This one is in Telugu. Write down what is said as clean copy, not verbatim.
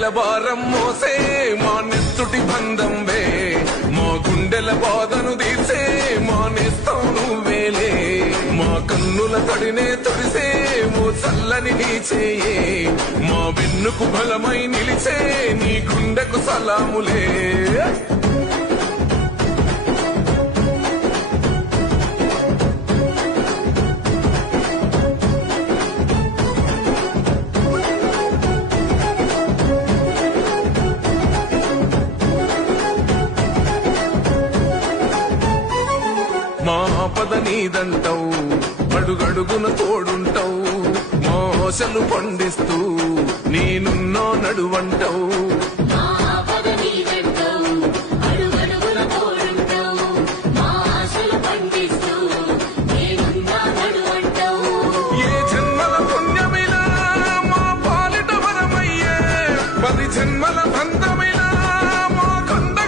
ఆశల భారం మోసే మా నెత్తుటి బంధంవే మా గుండెల బాధను తీర్చే మా నేస్తం నువ్వేలే మా కన్నుల తడినే తొడిసే ఓ చల్లని నీ చేయే మా వెన్నుకు బలమై నిలిచే నీ గుండెకు సలాములే మా ఆపద నీదంటావు అడుగడుగున తోడుంటావు మోసలు పండిస్తూ నేనున్నో నడువంటావు